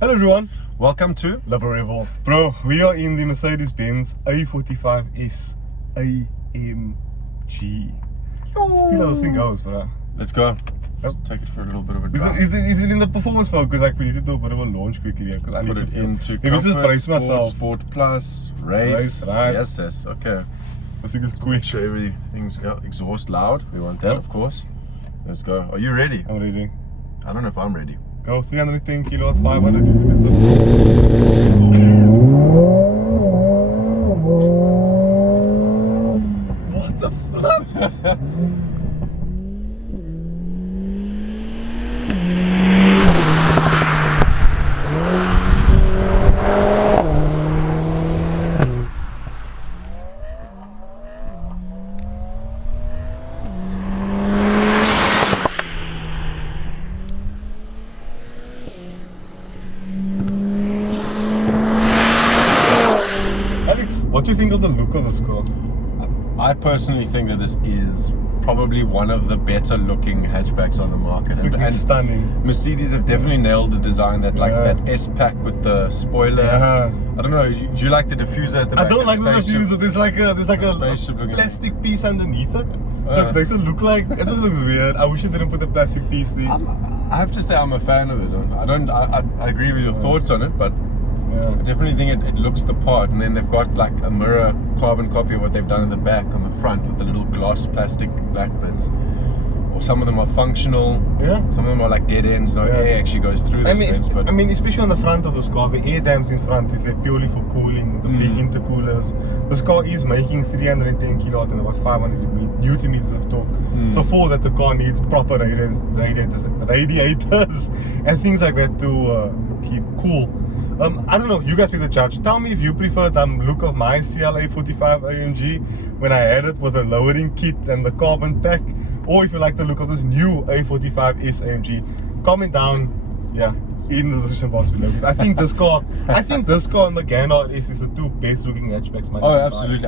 Hello everyone, Welcome to Liberebil. Bro, we are in the Mercedes Benz A45s AMG. Let's see how this thing goes, bro. Let's go. Let's take it for a little bit of a drive. Is it in the performance mode? Because we need to do a bit of a launch quickly. Because I need Put to it into maybe just comfort, brace myself. sport plus, race. Right. Yes. Okay. This thing is quick. Sure, everything's exhaust loud. We want that, of course. Let's go. Are you ready? I'm ready. I don't know if I'm ready. Go 310 kilowatts, 500 liters per second. What the flip? Alex, what do you think of the look of this car? I personally think that this is probably one of the better looking hatchbacks on the market. It's stunning. Mercedes have definitely nailed the design, that like that S-Pack with the spoiler. Yeah. I don't know, do you like the diffuser at the I back? don't like the spaceship? diffuser. There's like a spaceship looking- plastic piece underneath it. So it makes it look like, it just looks weird. I wish it didn't put the plastic piece there. I have to say I'm a fan of it. I agree with your thoughts on it, but Yeah. I definitely think it looks the part. And then they've got like a mirror carbon copy of what they've done in the back on the front with the little gloss plastic black bits. Or some of them are functional. Yeah. Some of them are like dead ends. No air actually goes through the fence. But I mean, especially on the front of this car, the air dams in front is there purely for cooling, the big intercoolers. This car is making 310 kilowatt and about 500 Newton meters of torque. So for that, the car needs proper radiators and things like that to keep cool. I don't know, you guys be the judge. Tell me if you prefer the look of my A45 AMG when I had it with a lowering kit and the carbon pack, or if you like the look of this new A45s AMG. Comment down, in the description box below. I think this car, and Megane RS is the two best looking hatchbacks. oh, absolutely.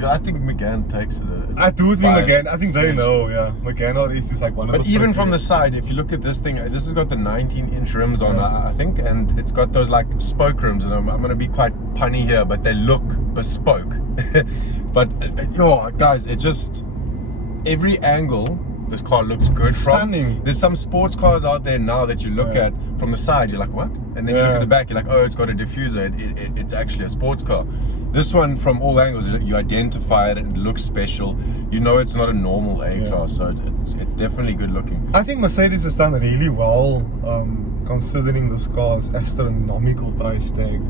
I think Megane takes it. I do think Megane. I think they know. Yeah, Megane RS is like one of the. But even from the side, if you look at this thing, this has got the 19-inch rims on, I think, and it's got those like spoke rims. And I'm going to be quite punny here, but they look bespoke. But guys, it just every angle this car looks good Stunning. from. There's some sports cars out there now that you look at from the side, you're like, what? And then you look at the back, you're like, oh, it's got a diffuser. It's actually a sports car. This one, from all angles, you identify it. It looks special. You know, it's not a normal A-class, so it's definitely good looking. I think Mercedes has done really well, considering this car's astronomical price tag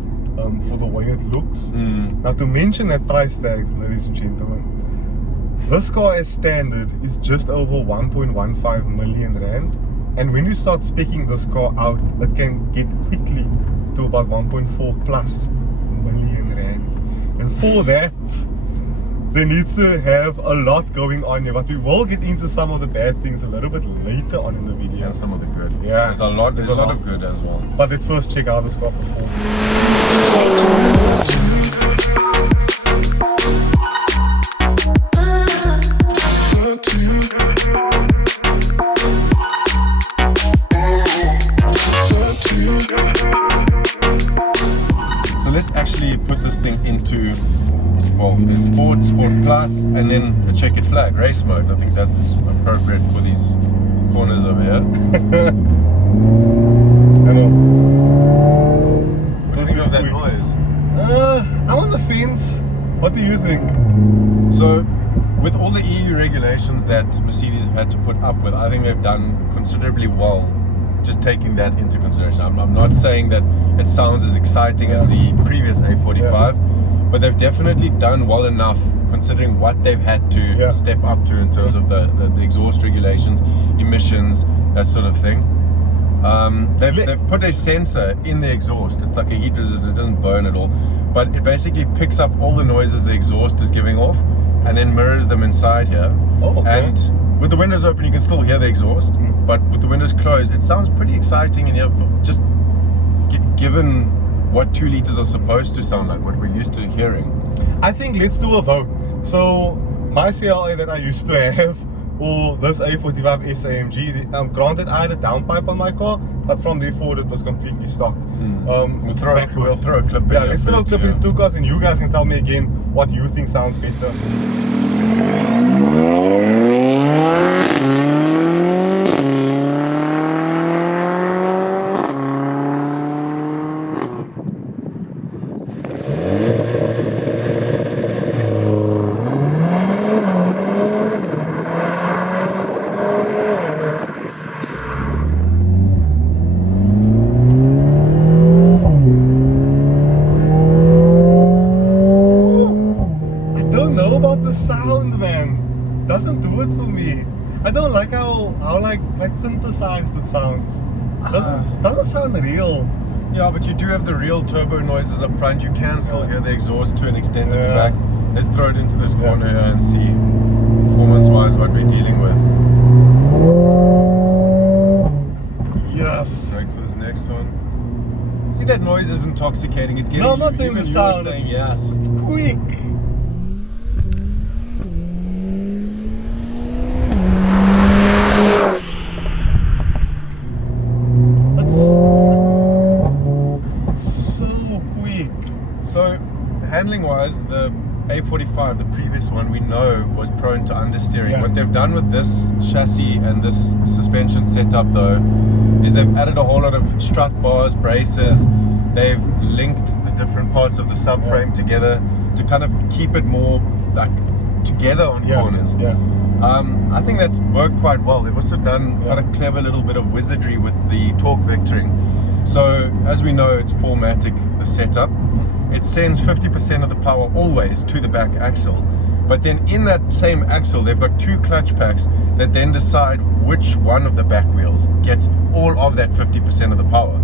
for the way it looks. Now, to mention that price tag, ladies and gentlemen, this car as standard is just over 1.15 million rand, and when you start speccing this car out, it can get quickly to about 1.4 plus million rand. And for that, there needs to have a lot going on here, but we will get into some of the bad things a little bit later on in the video. And some of the good. Yeah, There's a lot of good as well. But let's first check out this car performance. So let's actually put this thing into, well, the sport plus, and then a checkered flag, race mode. I think that's appropriate for these corners over here. Hello. What do you think of that noise? I'm on the fence. What do you think? So, with all the EU regulations that Mercedes have had to put up with, I think they've done considerably well just taking that into consideration. I'm not saying that it sounds as exciting as the previous A45, but they've definitely done well enough considering what they've had to step up to in terms of the exhaust regulations, emissions, that sort of thing. They've put a sensor in the exhaust. It's like a heat resistant, it doesn't burn at all, but it basically picks up all the noises the exhaust is giving off and then mirrors them inside here. Oh, okay. And with the windows open, you can still hear the exhaust, but with the windows closed, it sounds pretty exciting. And just given what 2 liters are supposed to sound like, what we're used to hearing. I think let's do a vote. So my CLA that I used to have, or this A45s AMG, granted I had a downpipe on my car, but from there forward it was completely stock. We'll throw a clip in. Yeah, let's throw a clip in 2 cars and you guys can tell me again what you think sounds better. The sound, man, doesn't do it for me. I don't like how like synthesized it sounds. Doesn't sound real. Yeah, but you do have the real turbo noises up front. You can still hear the exhaust to an extent in the back. Let's throw it into this corner here and see performance-wise what we're dealing with. Yes. Break for this next one. See, that noise is intoxicating. It's getting no, I'm not saying the sound. Saying yes. It's quick. Handling wise, the A45, the previous one, we know was prone to understeering. Yeah. What they've done with this chassis and this suspension setup though is they've added a whole lot of strut bars, braces. They've linked the different parts of the subframe together to kind of keep it more like together on corners. I think that's worked quite well. They've also done quite a clever little bit of wizardry with the torque vectoring. So as we know, it's 4matic, the setup. It sends 50% of the power always to the back axle. But then in that same axle, they've got 2 clutch packs that then decide which one of the back wheels gets all of that 50% of the power.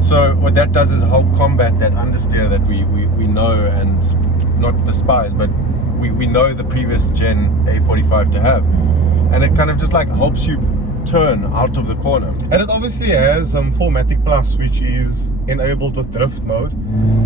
So what that does is help combat that understeer that we know and not despise, but we know the previous gen A45 to have. And it kind of just like helps you turn out of the corner. And it obviously has 4matic Plus, which is enabled with drift mode.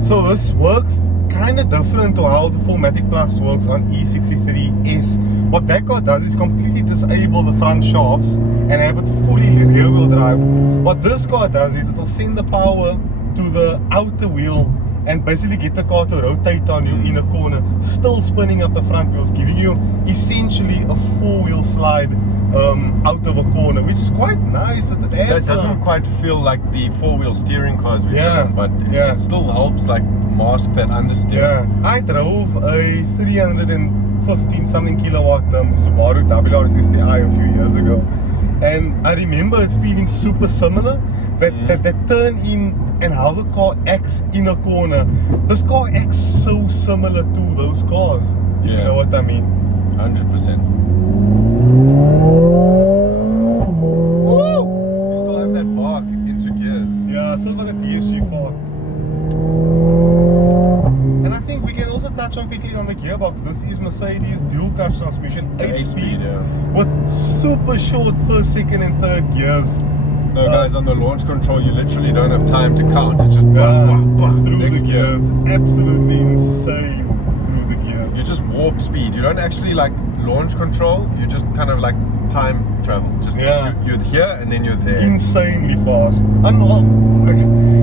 So this works kind of different to how the 4matic Plus works on E63S. What that car does is completely disable the front shafts and have it fully rear wheel drive. What this car does is it will send the power to the outer wheel and basically get the car to rotate on you in a corner, still spinning up the front wheels, giving you essentially a 4-wheel slide out of a corner, which is quite nice. That doesn't quite feel like the 4-wheel steering cars we've done, but it still helps like mask that understeer. I drove a 315 something kilowatt Subaru WRX STI a few years ago, and I remember it feeling super similar. That turn in and how the car acts in a corner. This car acts so similar to those cars. If you know what I mean. 100%. You still have that bark into gears. Yeah, still got a DSG fart. And I think we can also touch on quickly on the gearbox. This is Mercedes dual clutch transmission, 8-speed, with super short first, second and third gears. No guys, on the launch control you literally don't have time to count. It's just through the gears. Absolutely insane through the gears. You just warp speed. You don't actually like launch control. You just kind of like time travel. Just you're here and then you're there. Insanely fast.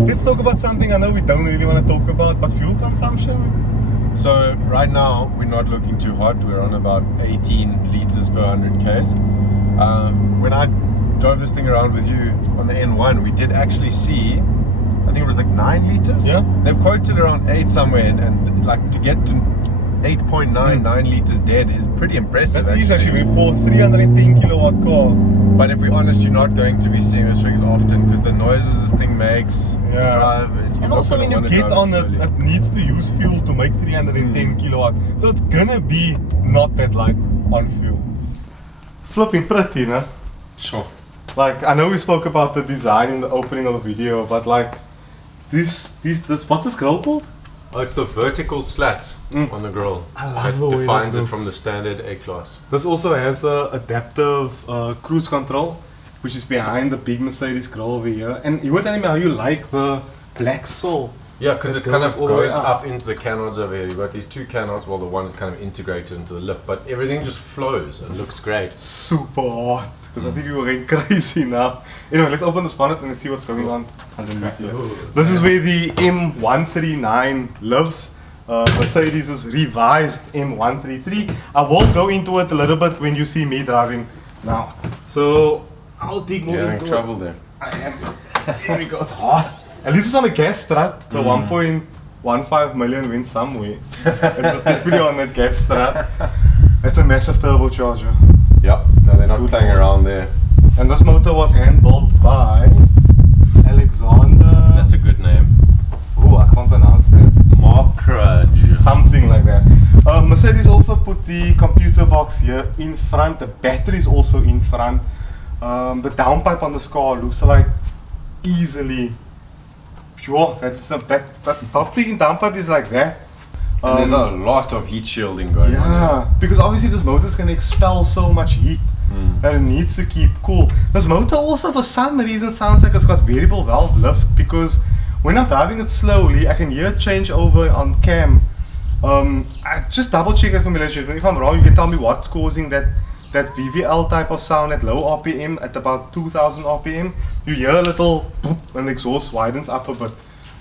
Let's talk about something I know we don't really want to talk about, but fuel consumption. So right now we're not looking too hot. We're on about 18 liters per 100 k's. When I drove this thing around with you on the N1, we did actually see, I think it was like 9 liters. They've quoted around 8 somewhere, and like to get to 8.9, 9 liters dead is pretty impressive. That is actually for a 310 kilowatt car. But if we're honest, you're not going to be seeing those figures often because the noises this thing makes, the drive, and also when you get on it, it needs to use fuel to make 310 kilowatt. So it's gonna be not that light on fuel. Flipping pretty, no? Sure. Like, I know we spoke about the design in the opening of the video, but like, this what's this grill called? Oh, it's the vertical slats on the grille. I love the way defines that it from the standard A-Class. This also has the adaptive cruise control, which is behind the big Mercedes grille over here. And you were telling me how you like the black sill. Yeah, because it kind of goes up into the canards over here. You've got these 2 canards, the one is kind of integrated into the lip, but everything just flows and looks great. Super hot. because I think we were going crazy now. Anyway, let's open this bonnet and let's see what's going on underneath here. This is where the M139 lives. Mercedes' revised M133. I will go into it a little bit when you see me driving now. So I'll dig more into trouble there. I am. Here we go. It's hot. At least it's on a gas strap. The 1.15 million went somewhere. It's definitely on that gas strap. It's a massive turbocharger. Yep. No, they're not playing around there. And this motor was hand built by Alexander. That's a good name. Oh, I can't pronounce that. Markraj. Something like that. Mercedes also put the computer box here in front. The battery is also in front. The downpipe on this car looks like easily pure. That freaking downpipe is like that. And there's a lot of heat shielding going on. Yeah, because obviously this motor is going to expel so much heat that it needs to keep cool. This motor also for some reason sounds like it's got variable valve lift, because when I'm driving it slowly I can hear it change over on cam. I just double check it for me later. If I'm wrong you can tell me what's causing that VVL type of sound at low RPM. At about 2000 RPM you hear a little boop and the exhaust widens up a bit.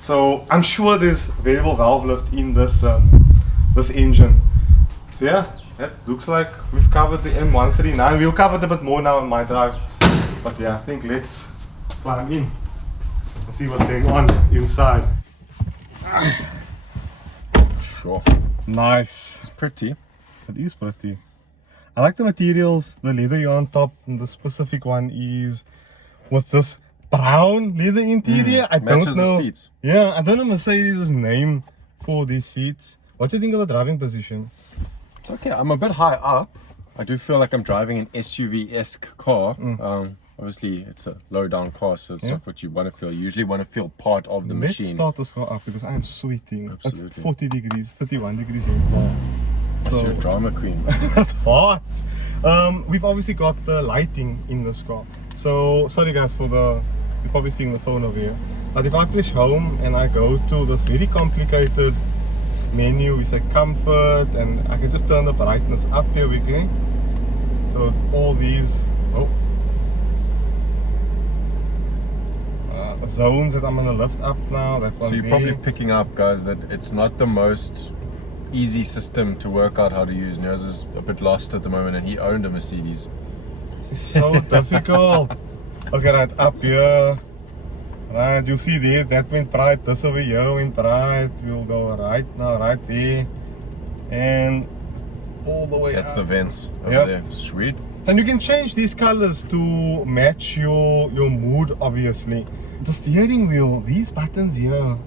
So I'm sure there's variable valve lift in this this engine. So yeah, that looks like we've covered the M139. We'll cover it a bit more now in my drive. But yeah, I think let's climb in and see what's going on inside. Sure. Nice. It's pretty. It is pretty. I like the materials, the leather here on top, and the specific one is with this brown leather interior. I don't Matches know. the seats. Yeah, I don't know Mercedes' name for these seats. What do you think of the driving position? It's okay. I'm a bit high up. I do feel like I'm driving an SUV-esque car. Obviously, it's a low-down car, so it's not what you want to feel. You usually want to feel part of the machine. Let's start this car up because I am sweating. Absolutely. It's 40 degrees, 31 degrees in the car. That's your drama queen. That's hot. We've obviously got the lighting in this car. So, sorry guys for the... You're probably seeing the phone over here. But if I push home and I go to this very complicated menu, we say comfort, and I can just turn the brightness up here quickly. So it's all these zones that I'm gonna lift up now. That one. So you're probably picking up, guys, that it's not the most easy system to work out how to use. Niyaaz is a bit lost at the moment, and he owned a Mercedes. This is so difficult. Okay, right up here. Right, you see there, that went bright. This over here went bright. We'll go right now, right there. And all the way That's up. the vents over there. Sweet. And you can change these colors to match your mood, obviously. The steering wheel, these buttons here.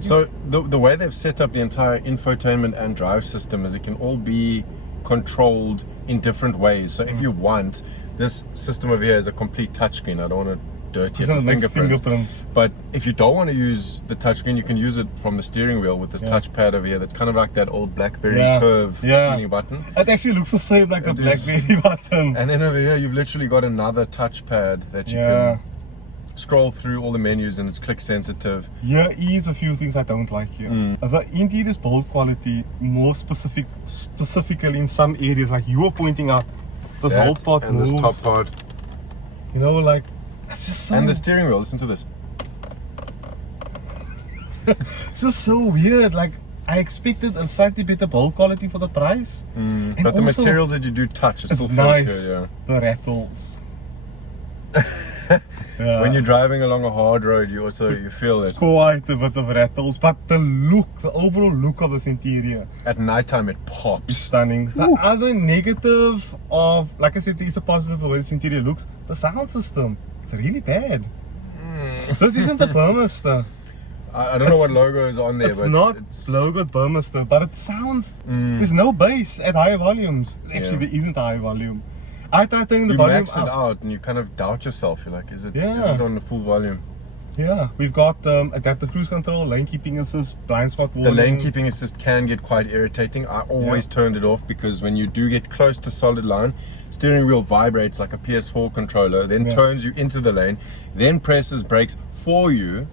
So the way they've set up the entire infotainment and drive system is it can all be controlled in different ways. So if you want, this system over here is a complete touchscreen. I don't want to dirty up the fingerprints. But if you don't want to use the touchscreen, you can use it from the steering wheel with this touchpad over here. That's kind of like that old BlackBerry curve button. It actually looks the same like the BlackBerry button. And then over here, you've literally got another touchpad that you can scroll through all the menus, and it's click sensitive. Here is a few things I don't like here. The interior's build quality, more specifically in some areas, like you were pointing out, this whole part and moves. this top part. You know, like, it's just so... And the steering wheel, listen to this. It's just so weird. Like, I expected a slightly better build quality for the price. And but the materials that you do touch is still nice. Good, The rattles. When you're driving along a hard road, you feel it. Quite a bit of rattles, but the overall look of this interior. At nighttime, it pops. Stunning. The other negative of, like I said, is a positive the way this interior looks. The sound system. It's really bad. This isn't a Burmester. I don't know what logo is on there, it's but not logoed Burmester, but it sounds. There's no bass at high volumes. Actually, there isn't a high volume. I tried turning the volume up. You max it out and you kind of doubt yourself. You're like, is it on the full volume? Yeah, we've got adaptive cruise control, lane keeping assist, blind spot warning. The lane keeping assist can get quite irritating. I always turned it off because when you do get close to solid line, steering wheel vibrates like a PS4 controller, then turns you into the lane, then presses brakes for you.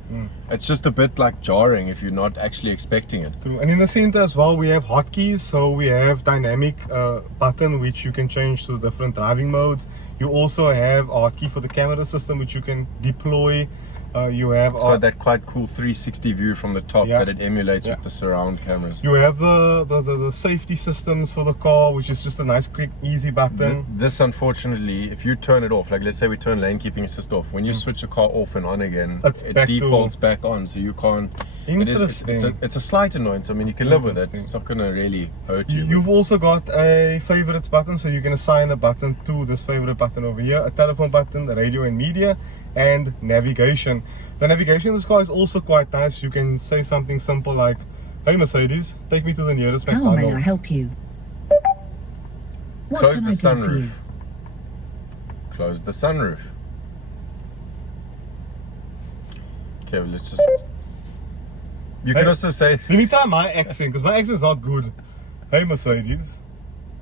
It's just a bit like jarring if you're not actually expecting it. True. And in the center as well, we have hotkeys. So we have dynamic button which you can change to the different driving modes. You also have a hotkey for the camera system which you can deploy. You have It's got that quite cool 360 view from the top Yeah. that it emulates with the surround cameras. You have the safety systems for the car, which is just a nice, quick, easy button. This, unfortunately, if you turn it off, like let's say we turn lane keeping assist off, when you switch the car off and on again, it back to- defaults back on, so you can't. Interesting. It's a slight annoyance. I mean, you can live with it. It's not gonna really hurt you. You've also got a favorites button, so you can assign a button to this favorite button over here, a telephone button, the radio and media, and navigation. The navigation in this car is also quite nice. You can say something simple like, "Hey Mercedes, take me to the nearest How McDonald's." may I help you? What Close can the I do for sunroof. you? Close the sunroof. Okay, well, let's just. You can Hey. also say. Let me try my accent, because my accent is not good. "Hey Mercedes,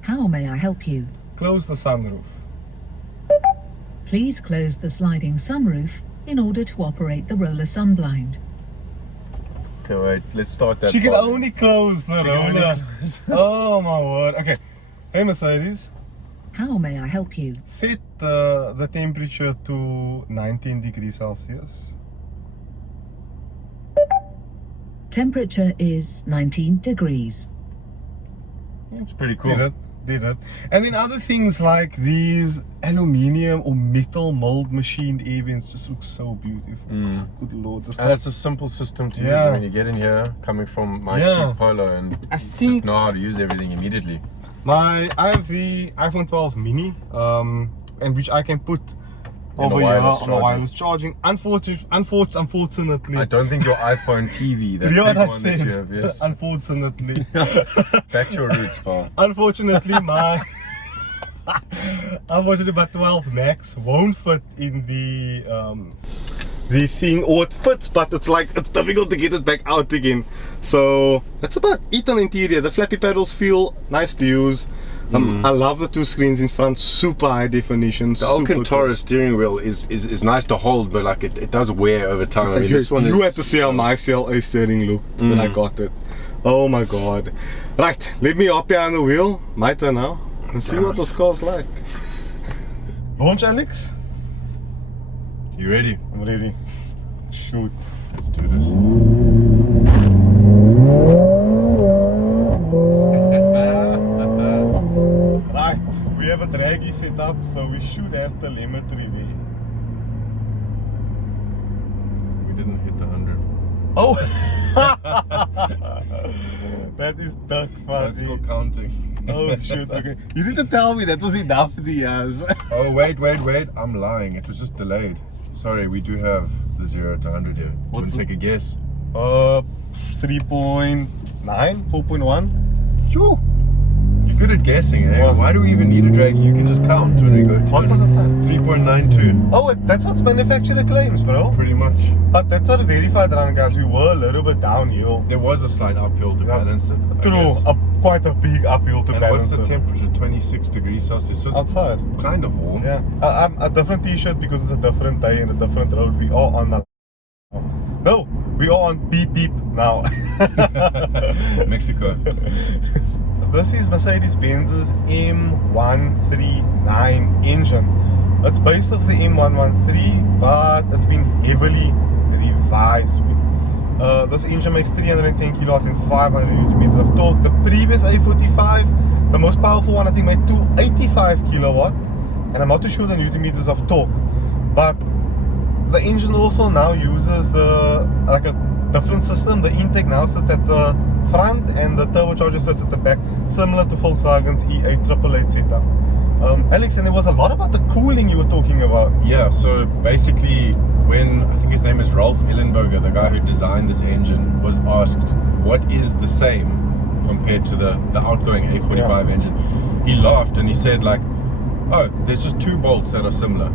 How may I help you? close the sunroof." Please close the sliding sunroof in order to operate the roller sun blind. Okay, wait. Let's start that. She can part. only close the She can only roller. close this. Oh my word. Okay. "Hey Mercedes, How may I help you? set the temperature to 19 degrees Celsius." Temperature is 19 degrees. It's pretty cool. Did it. And then other things like these aluminium or metal mold machined air vents just look so beautiful. Good lord. This And car- it's a simple system to use. Yeah. I mean, you get in here, coming from my Yeah. cheap Polo, and I just think know how to use everything immediately. I have the iPhone 12 mini, and which I can put On the over here wireless on the charging. wireless charging. Unfortunately, I don't think your iPhone TV, that you know big what I one that said? you have, yes. Unfortunately. Back to your roots, pal. Unfortunately, my my 12 Max won't fit in the thing, or it fits, but it's like it's difficult to get it back out again. So that's about it on interior. The flappy pedals feel nice to use. I love the two screens in front, super high definition. The Alcantara steering wheel is nice to hold, but like it does wear over time. I mean, this one you is, had to see how my CLA steering looked when I got it. Oh my god. Right, let me up here on the wheel, my turn now, and see what this car's like. Launch, Alex? You ready? I'm ready. Shoot. Let's do this. Right, we have a draggy set up, so we should have telemetry there. We didn't hit the 100. Oh! That is duck So funny. it's still counting. Oh shoot, okay. You didn't tell me that was enough, Niyaaz. Oh, wait. I'm lying. It was just delayed. Sorry, we do have the 0 to 100 here. Do you What want to was- take a guess? 3.9, 4.1. Sure. You're good at guessing, eh? What? Why do we even need a drag? You can just count when we go to What was the time? 3.92. Oh, that's what manufacturer claims, bro. Pretty much. But that's not a verified run, guys. We were a little bit downhill. There was a slight uphill to balance it. I True, guess. quite a big uphill to And balance what's the it. temperature? 26 degrees Celsius. So it's Outside. kind of warm. Yeah, I'm a different t-shirt because it's a different day and a different road. We are on my... No, we are on beep beep now. Mexico. This is Mercedes Benz's M139 engine. It's based off the M113, but it's been heavily revised. This engine makes 310 kilowatt and 500 newton meters of torque. The previous A45, the most powerful one, I think made 285 kilowatt, and I'm not too sure the newton meters of torque. But the engine also now uses like a different system. The intake now sits at the front and the turbocharger sits at the back, similar to Volkswagen's E8888 setup. Alex, and there was a lot about the cooling you were talking about. Yeah, so basically when, I think his name is Ralph Illenberger, the guy who designed this engine, was asked what is the same compared to the outgoing A45 engine, he laughed and he said like, oh, there's just two bolts that are similar.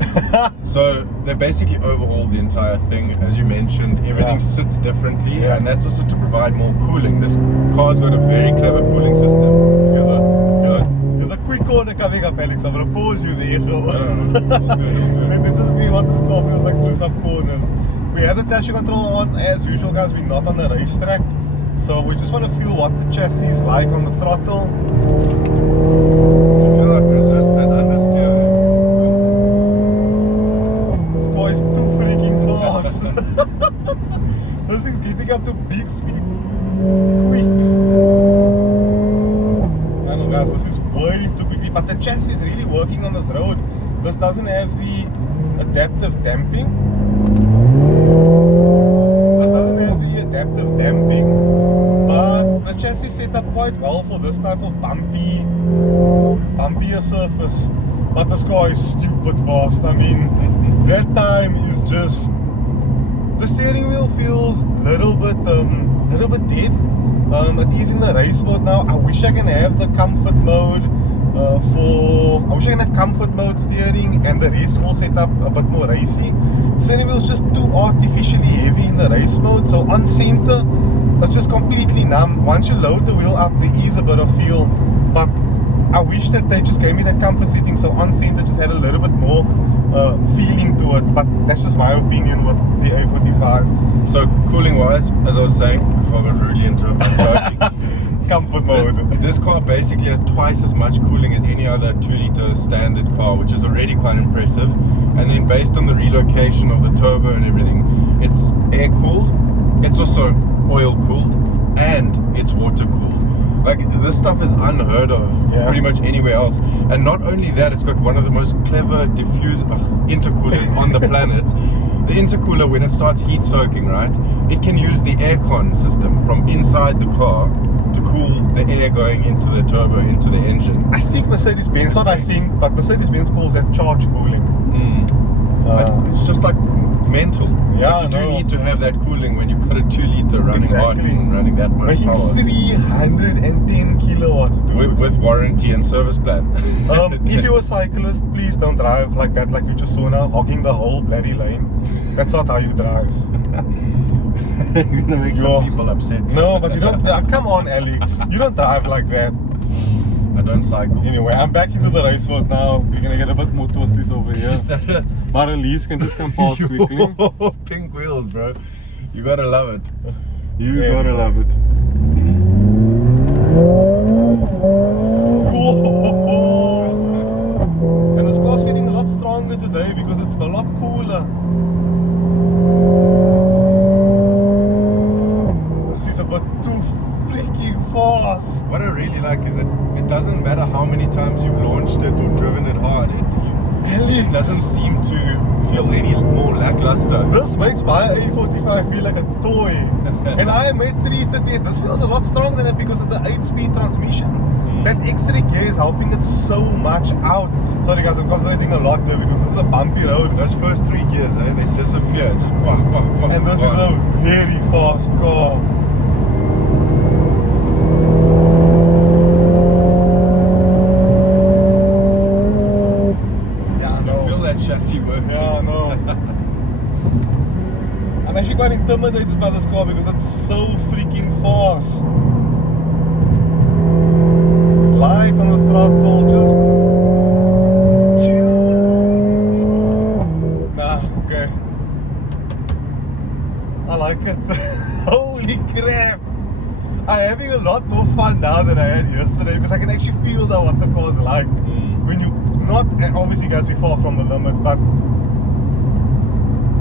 So they basically overhauled the entire thing. As you mentioned, everything sits differently, and that's also to provide more cooling. This car's got a very clever cooling system. There's a quick corner coming up, Alex. I'm gonna pause you there. All good. Let me just feel what this car feels like through some corners. We have the traction control on as usual, guys. We're not on the racetrack, so we just want to feel what the chassis is like on the throttle. You feel like resistant understeer. This car is too freaking fast. This thing's getting up to big speed quick. I know, guys, this is way too quickly, but the chassis is really working on this road. This doesn't have the adaptive damping. But the chassis set up quite well for this type of bumpier surface. But this car is stupid fast. I mean, that time is just, the steering wheel feels a little bit dead. It is in the race mode now. I wish I can have the comfort mode I wish I can have comfort mode steering and the rest all set up a bit more racy. Steering wheel's just too artificially heavy in the race mode, so on center it's just completely numb. Once you load the wheel up, there is a bit of feel, but I wish that they just gave me that comfort setting, so on center just had a little bit more feeling to it. But that's just my opinion with the A45. So cooling wise, as I was saying before I got rudely interrupted, comfort mode. This car basically has twice as much cooling as any other 2-liter standard car, which is already quite impressive. And then based on the relocation of the turbo and everything, it's air cooled, it's also oil cooled, and it's water cooled. Like, this stuff is unheard of pretty much anywhere else. And not only that, it's got one of the most clever intercoolers on the planet. The intercooler, when it starts heat soaking, right, it can use the aircon system from inside the car to cool the air going into the turbo, into the engine. I think Mercedes-Benz, but Mercedes-Benz calls that charge cooling. It's just like, it's mental. Yeah, but you do need to have that cooling when you've got a 2-liter running hot and running that much making power. 310 kilowatts, dude. With warranty and service plan. If you're a cyclist, please don't drive like that, like you just saw now, hogging the whole bloody lane. That's not how you drive. You're gonna make some people upset. No, but you don't. Come on, Alex. You don't drive like that. I don't cycle. Anyway, I'm back into the race mode now. We're gonna get a bit more twisties over here. Is that a... My release can just come past quickly. Pink wheels, bro. You gotta love it. You gotta love it. And this car's feeling a lot stronger today because it's a lot cooler. This is a bit too freaking fast. What I really like is that it doesn't matter how many times you've launched it or driven it hard, it doesn't seem to feel any more lackluster. This makes my A45 feel like a toy. And I made 338. This feels a lot stronger than it because of the 8-speed transmission. That extra gear is helping it so much out. Sorry guys, I'm concentrating a lot here because this is a bumpy road. Those first 3 gears, they disappear. Just bah, bah, bah, and this is a very fast car. Chassis work. Yeah, no. I'm actually quite intimidated by this car because it's so freaking fast. Light on the throttle, just. Nah, okay. I like it. Holy crap! I'm having a lot more fun now than I had yesterday because I can actually feel that what the car's like. When you not obviously guys, we're far from the limit, but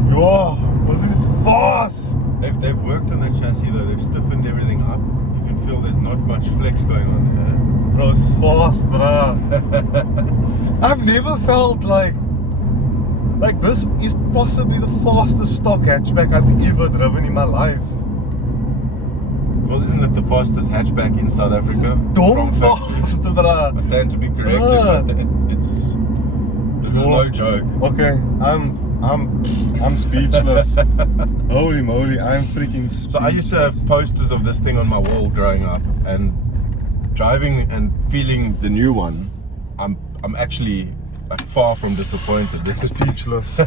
yo, this is fast. They've worked on the chassis though. They've stiffened everything up. You can feel there's not much flex going on there. Bro, it's fast, bro. I've never felt like this is possibly the fastest stock hatchback I've ever driven in my life. Well, isn't it the fastest hatchback in South Africa? Dumb fast, bro. I stand to be corrected, but this is no joke. Okay, I'm speechless. Holy moly, I'm freaking speechless. So I used to have posters of this thing on my wall growing up, and driving and feeling the new one, I'm actually far from disappointed. Speechless.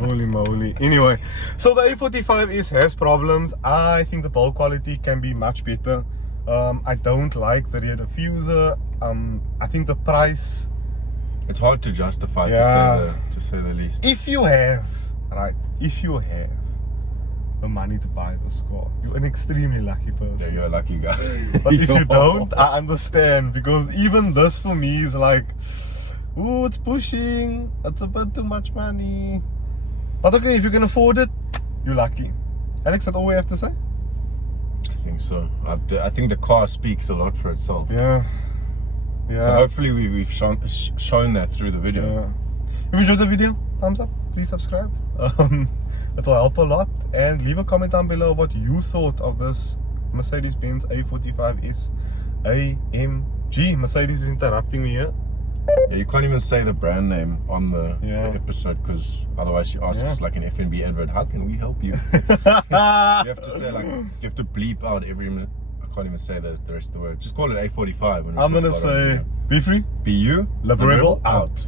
Holy moly. Anyway, so the A45 has problems. I think the build quality can be much better. I don't like the rear diffuser. I think the price, it's hard to justify, to say the least. If you have right? If you have the money to buy this car, you're an extremely lucky person. Yeah, you're a lucky guy. But if you don't, I understand, because even this for me is like, ooh, it's pushing. It's a bit too much money. But okay, if you can afford it, you're lucky. Alex, that's all we have to say? I think so. I think the car speaks a lot for itself. Yeah. Yeah. So hopefully we've shown that through the video. Yeah. If you enjoyed the video, thumbs up, please subscribe. It will help a lot, and leave a comment down below what you thought of this Mercedes Benz A45s AMG. Mercedes is interrupting me here. Yeah, you can't even say the brand name on the episode, because otherwise she asks like an FNB advert, how can we help you? You have to say like, you have to bleep out every minute. I can't even say the rest of the word. Just call it A45. I'm gonna say, be free, be you, Liberebil out.